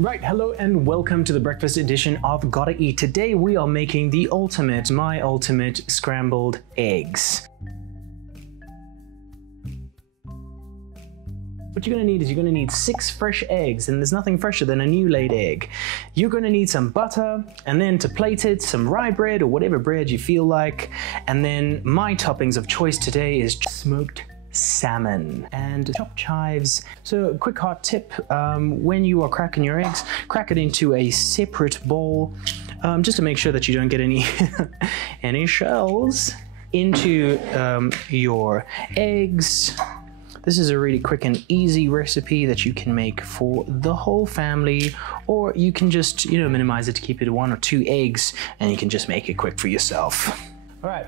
Right, hello and welcome to the breakfast edition of Gotta Eat. Today we are making the ultimate, my ultimate scrambled eggs. What you're gonna need is you're gonna need 6 fresh eggs, and there's nothing fresher than a new laid egg. You're gonna need some butter, and then to plate it, some rye bread or whatever bread you feel like. And then my toppings of choice today is smoked salmon and chopped chives. So a quick hot tip, when you are cracking your eggs, crack it into a separate bowl, just to make sure that you don't get any, any shells into your eggs. This is a really quick and easy recipe that you can make for the whole family, or you can just, minimize it to keep it to 1 or 2 eggs, and you can just make it quick for yourself. All right,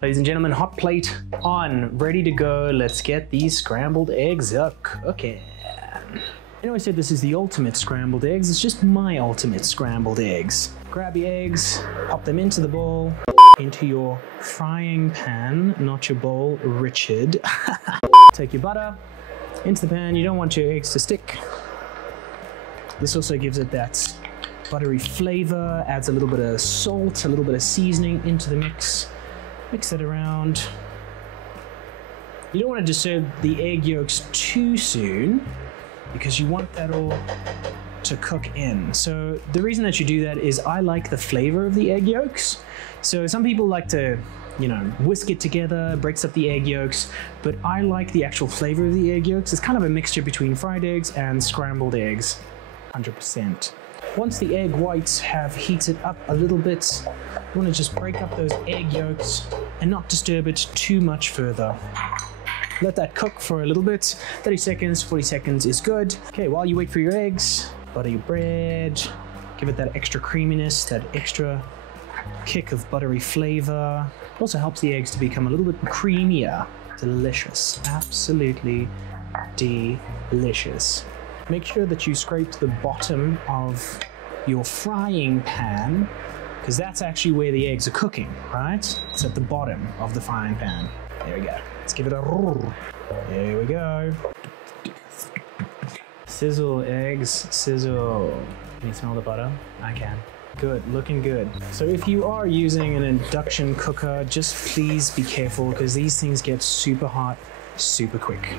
ladies and gentlemen, hot plate on, ready to go. Let's get these scrambled eggs up cooking. I know I said this is the ultimate scrambled eggs. It's just my ultimate scrambled eggs. Grab your eggs, pop them into the bowl, into your frying pan, not your bowl, Richard. Take your butter into the pan. You don't want your eggs to stick. This also gives it that buttery flavor, adds a little bit of salt, a little bit of seasoning into the mix. Mix it around. You don't want to disturb the egg yolks too soon because you want that all to cook in. So the reason that you do that is I like the flavor of the egg yolks. So some people like to, whisk it together, breaks up the egg yolks, but I like the actual flavor of the egg yolks. It's kind of a mixture between fried eggs and scrambled eggs, 100%. Once the egg whites have heated up a little bit, you want to just break up those egg yolks and not disturb it too much further. Let that cook for a little bit, 30 seconds, 40 seconds is good. Okay, while you wait for your eggs, butter your bread, give it that extra creaminess, that extra kick of buttery flavor. It also helps the eggs to become a little bit creamier. Delicious, absolutely delicious. Make sure that you scrape the bottom of your frying pan, because that's actually where the eggs are cooking, right? It's at the bottom of the frying pan. There we go. Let's give it a roar. There we go. Sizzle, eggs, sizzle. Can you smell the butter? I can. Good, looking good. So if you are using an induction cooker, just please be careful because these things get super hot, super quick.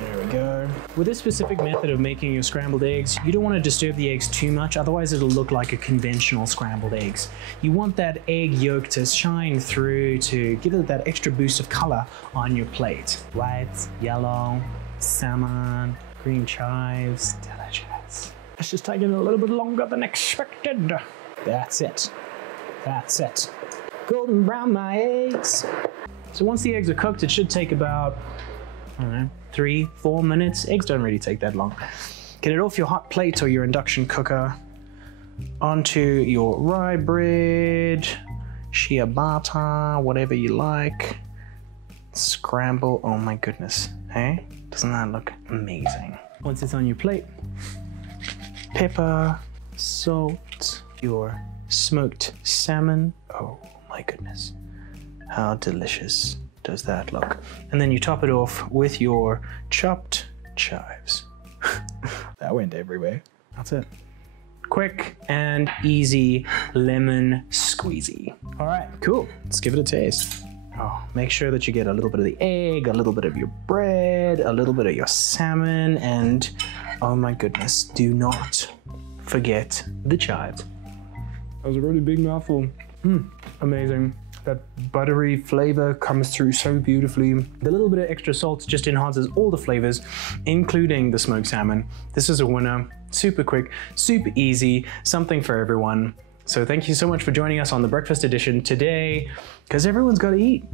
There we go. With this specific method of making your scrambled eggs, you don't want to disturb the eggs too much, otherwise it'll look like a conventional scrambled eggs. You want that egg yolk to shine through to give it that extra boost of color on your plate. White, yellow, salmon, green chives, delicious. It's just taking a little bit longer than expected. That's it. That's it. Golden brown my eggs. So once the eggs are cooked, it should take about, I don't know, 3-4 minutes. Eggs don't really take that long. Get it off your hot plate or your induction cooker onto your rye bread, shea butter, whatever you like. Scramble, oh my goodness. Hey, doesn't that look amazing? Once it's on your plate, pepper, salt, your smoked salmon. Oh my goodness, how delicious does that look? And then you top it off with your chopped chives. That went everywhere. That's it. Quick and easy lemon squeezy. All right, cool. Let's give it a taste. Oh, make sure that you get a little bit of the egg, a little bit of your bread, a little bit of your salmon, and oh my goodness, do not forget the chives. That was a really big mouthful. Amazing. That buttery flavor comes through so beautifully. The little bit of extra salt just enhances all the flavors, including the smoked salmon. This is a winner. Super quick, super easy, something for everyone. So thank you so much for joining us on the breakfast edition today, because everyone's got to eat.